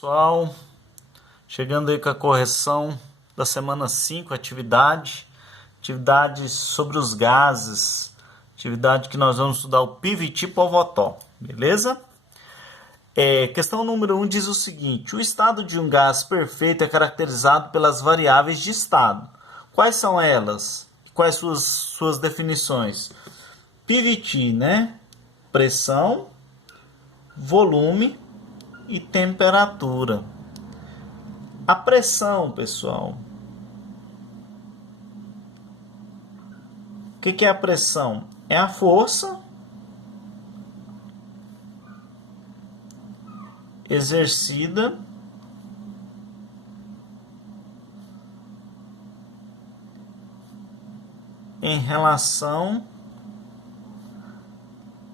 Pessoal, chegando aí com a correção da semana 5, atividade sobre os gases, atividade que nós vamos estudar o PVT Povotó, beleza? Questão número 1 diz o seguinte: o estado de um gás perfeito é caracterizado pelas variáveis de estado. Quais são elas? Quais suas definições? PVT, né? Pressão, volume e temperatura. A pressão, pessoal. O que é a pressão? É a força exercida em relação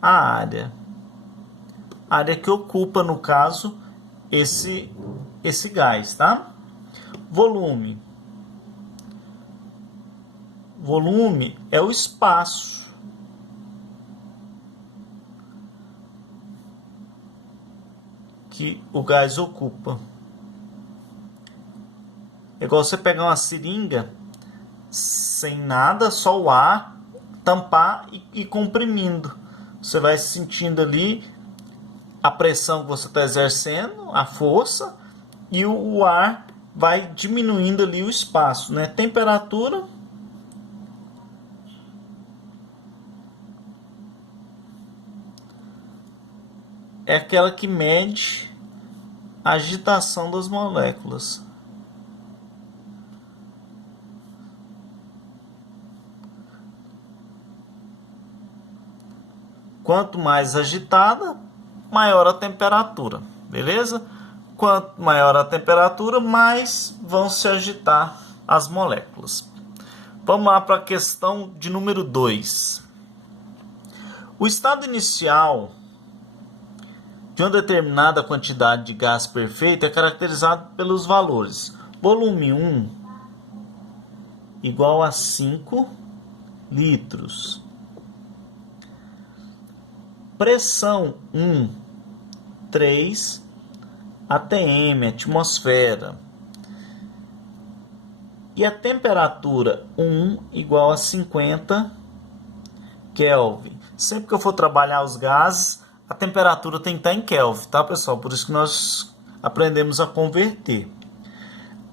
à área. A área que ocupa, no caso, esse gás, tá? Volume. Volume é o espaço que o gás ocupa. É igual você pegar uma seringa sem nada, só o ar, tampar e comprimindo. Você vai sentindo ali a pressão que você está exercendo, a força, e o ar vai diminuindo ali o espaço, né? Temperatura é aquela que mede a agitação das moléculas. Quanto mais agitada, maior a temperatura, beleza? Quanto maior a temperatura, mais vão se agitar as moléculas. Vamos lá para a questão de número 2. O estado inicial de uma determinada quantidade de gás perfeito é caracterizado pelos valores: volume 1 igual a 5 litros. Pressão 1, 3 atm, atmosfera. E a temperatura 1 igual a 50 Kelvin. Sempre que eu for trabalhar os gases, a temperatura tem que estar em Kelvin, tá, pessoal? Por isso que nós aprendemos a converter.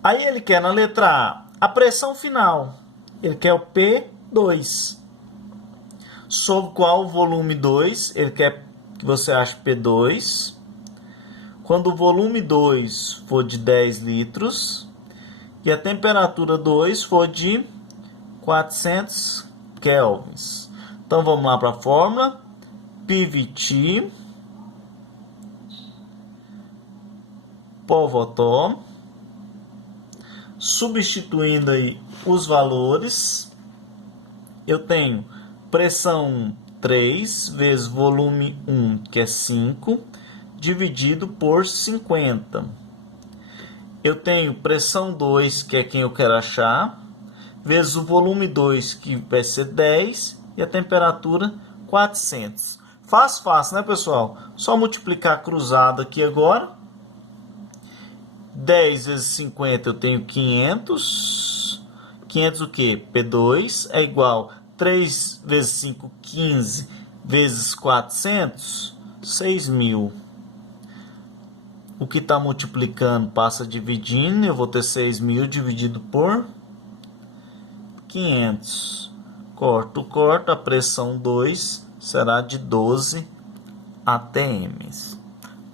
Aí ele quer na letra A pressão final. Ele quer o P2. Sobre qual o volume 2, ele quer que você ache P2. Quando o volume 2 for de 10 litros e a temperatura 2 for de 400 kelvins. Então vamos lá para a fórmula. PVT Povotó. Substituindo aí os valores, eu tenho pressão 3 vezes volume 1, que é 5, dividido por 50. Eu tenho pressão 2, que é quem eu quero achar, vezes o volume 2, que vai ser 10, e a temperatura 400. Fácil, né, pessoal? Só multiplicar cruzado aqui agora. 10 vezes 50 eu tenho 500. 500 o quê? P2 é igual 3 vezes 5, 15 vezes 400, 6.000. O que está multiplicando passa dividindo. Eu vou ter 6.000 dividido por 500. Corto. A pressão 2 será de 12 atm.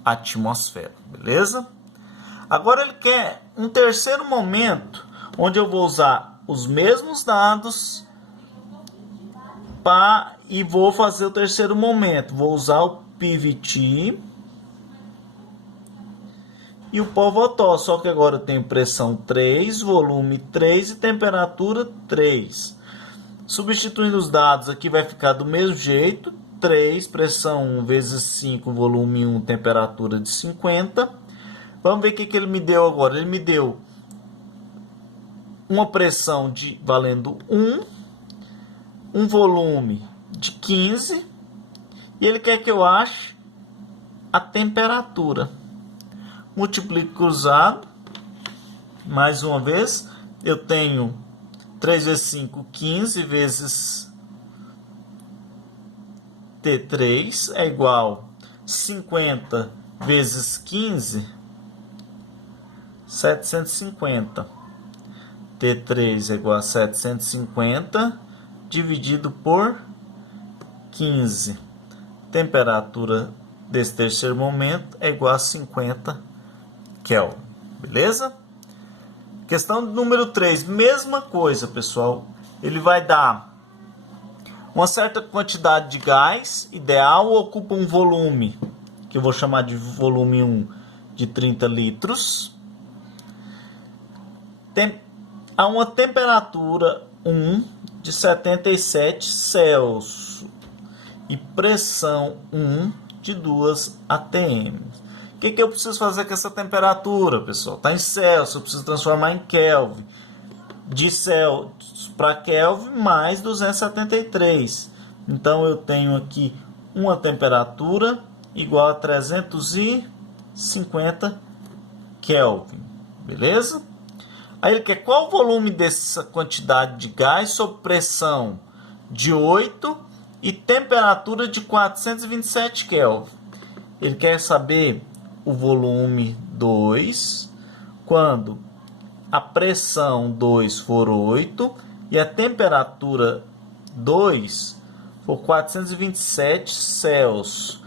Atmosfera, beleza? Agora ele quer um terceiro momento, onde eu vou usar os mesmos dados e vou fazer o terceiro momento. Vou usar o PVT e o Povotó, só que agora eu tenho pressão 3, volume 3 e temperatura 3. Substituindo os dados aqui vai ficar do mesmo jeito. 3, pressão 1 vezes 5, volume 1, temperatura de 50. Vamos ver o que ele me deu agora. Ele me deu uma pressão valendo 1, um volume de 15, e ele quer que eu ache a temperatura. multiplico cruzado. Mais uma vez, eu tenho 3 vezes 5, 15 vezes T3 é igual 50 vezes 15, 750. T3 é igual a 750 dividido por 15. Temperatura desse terceiro momento é igual a 50 Kelvin. Beleza? Questão número 3, mesma coisa, pessoal. Ele vai dar uma certa quantidade de gás ideal, ocupa um volume, que eu vou chamar de volume 1, de 30 litros. A uma temperatura 1 de 77 Celsius e pressão 1 de 2 atm. O que eu preciso fazer com essa temperatura, pessoal? Está em Celsius, eu preciso transformar em Kelvin. De Celsius para Kelvin mais 273. Então eu tenho aqui uma temperatura igual a 350 Kelvin. Beleza? Aí ele quer qual o volume dessa quantidade de gás sob pressão de 8 e temperatura de 427 Kelvin. Ele quer saber o volume 2 quando a pressão 2 for 8 e a temperatura 2 for 427 Celsius.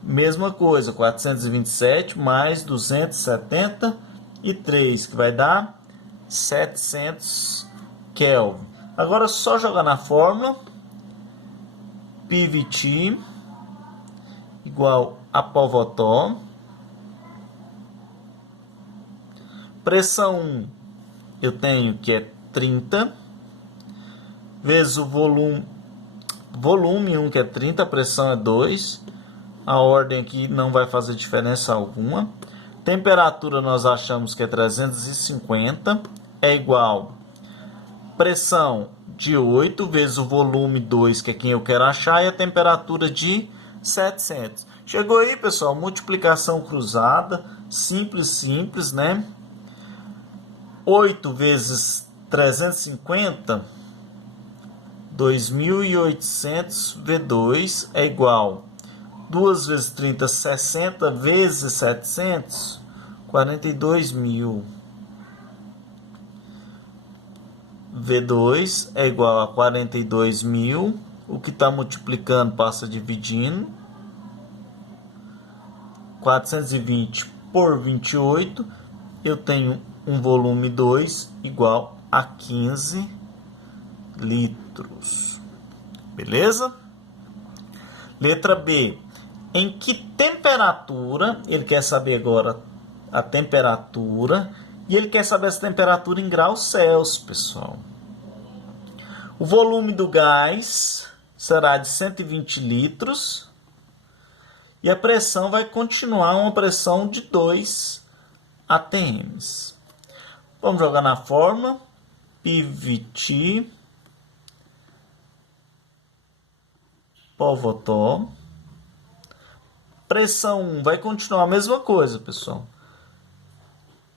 Mesma coisa, 427 mais 273, que vai dar 700 Kelvin. Agora é só jogar na fórmula. PVT igual a Pov-Otto. Pressão 1 eu tenho que é 30 vezes o volume 1 que é 30, a pressão é 2. A ordem aqui não vai fazer diferença alguma. Temperatura nós achamos que é 350, é igual pressão de 8 vezes o volume 2, que é quem eu quero achar, e a temperatura de 700. Chegou aí, pessoal, multiplicação cruzada, simples, né? 8 vezes 350, 2.800 V2 é igual 2 vezes 30, 60 vezes 700, 42.000. V2 é igual a 42.000. O que está multiplicando passa dividindo. 420 por 28. Eu tenho um volume 2 igual a 15 litros. Beleza? Letra B. Em que temperatura, ele quer saber agora a temperatura, e ele quer saber essa temperatura em graus Celsius, pessoal. O volume do gás será de 120 litros, e a pressão vai continuar uma pressão de 2 atm. Vamos jogar na fórmula. PVT Pov-Otto. Pressão 1 vai continuar a mesma coisa, pessoal.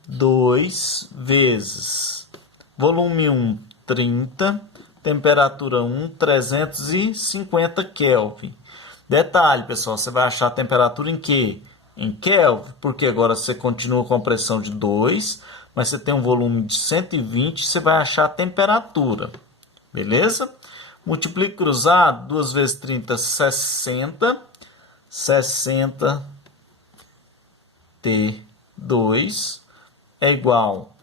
2 vezes volume 1, 30. Temperatura 1, 350 Kelvin. Detalhe, pessoal, você vai achar a temperatura em quê? Em Kelvin, porque agora você continua com a pressão de 2, mas você tem um volume de 120, você vai achar a temperatura. Beleza? Multiplica cruzado, 2 vezes 30, 60. 60 T2 é igual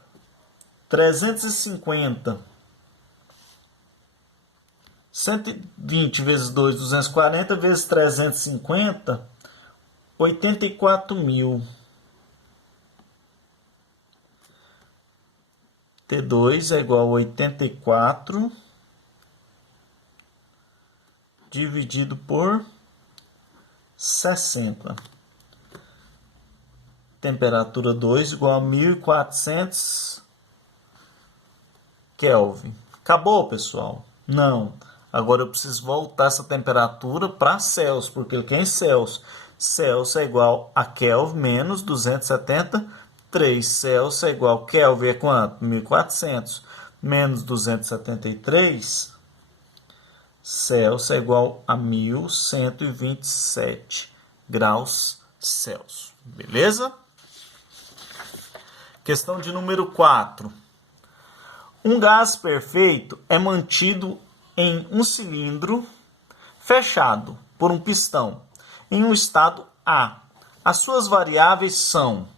350. 120 vezes 2, 240 vezes 350, 84.000. T2 é igual a 84 dividido por 60. Temperatura 2 igual a 1.400 Kelvin. Acabou, pessoal? Não. Agora eu preciso voltar essa temperatura para Celsius, porque ele quer em Celsius. Celsius é igual a Kelvin menos 273. Celsius é igual a Kelvin é quanto? 1400 menos 273. Celsius é igual a 1127 graus Celsius. Beleza? Questão de número 4. Um gás perfeito é mantido em um cilindro fechado por um pistão em um estado A. As suas variáveis são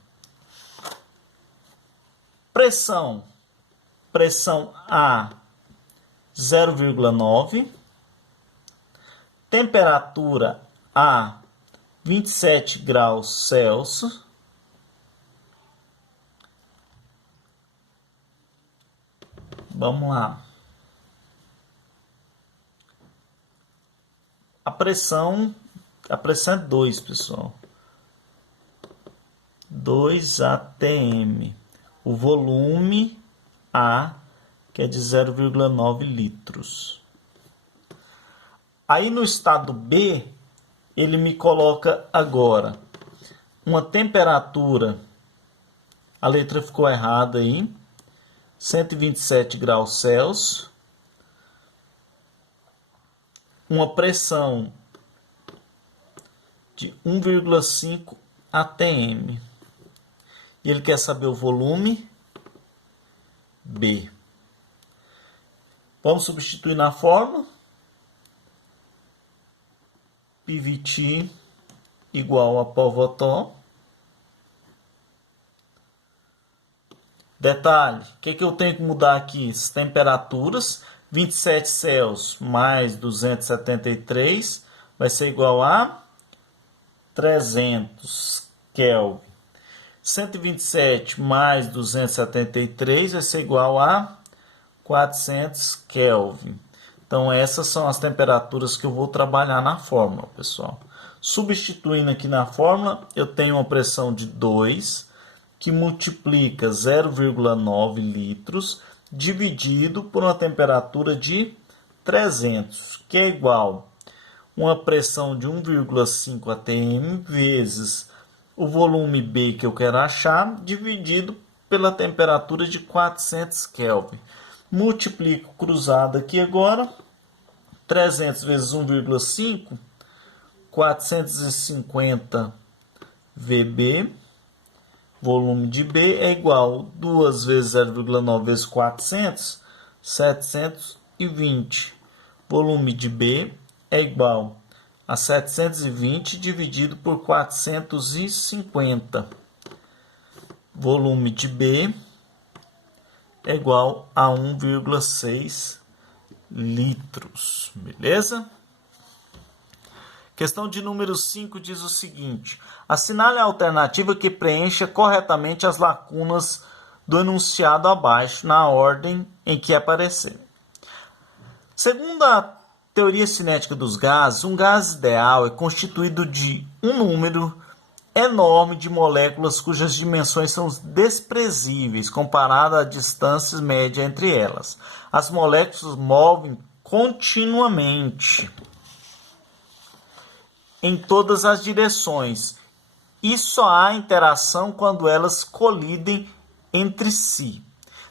pressão A 0,9, temperatura a 27 graus Celsius, vamos lá, a pressão é 2, pessoal, 2 atm, o volume A, que é de 0,9 litros. Aí no estado B, ele me coloca agora uma temperatura, a letra ficou errada aí, 127 graus Celsius, uma pressão de 1,5 atm. E ele quer saber o volume B. Vamos substituir na fórmula. PVT igual a Pov-Otto. Detalhe, o que eu tenho que mudar aqui? As temperaturas, 27 Celsius mais 273 vai ser igual a 300 Kelvin. 127 mais 273 vai ser igual a 400 Kelvin. Então, essas são as temperaturas que eu vou trabalhar na fórmula, pessoal. Substituindo aqui na fórmula, eu tenho uma pressão de 2, que multiplica 0,9 litros, dividido por uma temperatura de 300, que é igual a uma pressão de 1,5 atm vezes o volume B que eu quero achar, dividido pela temperatura de 400 Kelvin. Multiplico cruzado aqui agora, 300 vezes 1,5, 450 VB, volume de B é igual a 2 vezes 0,9 vezes 400, 720. Volume de B é igual a 720 dividido por 450. Volume de B é igual a 1,6 litros. Beleza? Questão de número 5 diz o seguinte: assinale a alternativa que preencha corretamente as lacunas do enunciado abaixo, na ordem em que aparecer. Segundo a teoria cinética dos gases, um gás ideal é constituído de um número enorme de moléculas cujas dimensões são desprezíveis comparada à distância média entre elas. As moléculas movem continuamente em todas as direções e só há interação quando elas colidem entre si.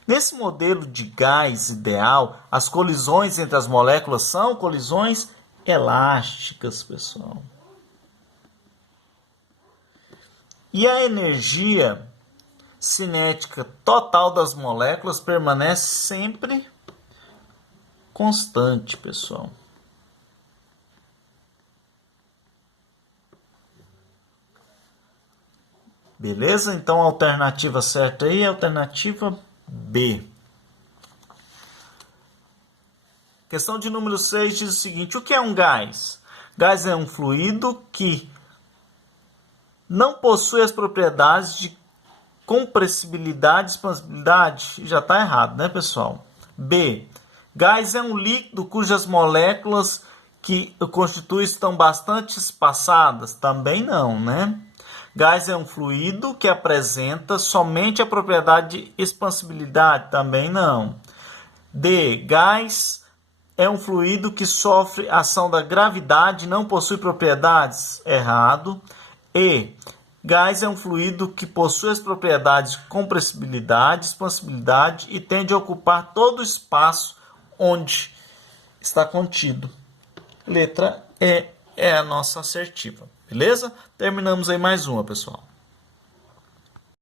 Nesse modelo de gás ideal, as colisões entre as moléculas são colisões elásticas, pessoal. E a energia cinética total das moléculas permanece sempre constante, pessoal. Beleza? Então a alternativa certa aí é a alternativa B. Questão de número 6 diz o seguinte: o que é um gás? Gás é um fluido que não possui as propriedades de compressibilidade e expansibilidade. Já está errado, né, pessoal? B. Gás é um líquido cujas moléculas que o constituem estão bastante espaçadas. Também não, né? Gás é um fluido que apresenta somente a propriedade de expansibilidade. Também não. D. Gás é um fluido que sofre ação da gravidade e não possui propriedades. Errado. E. Gás é um fluido que possui as propriedades de compressibilidade, expansibilidade e tende a ocupar todo o espaço onde está contido. Letra E é a nossa assertiva. Beleza? Terminamos aí mais uma, pessoal.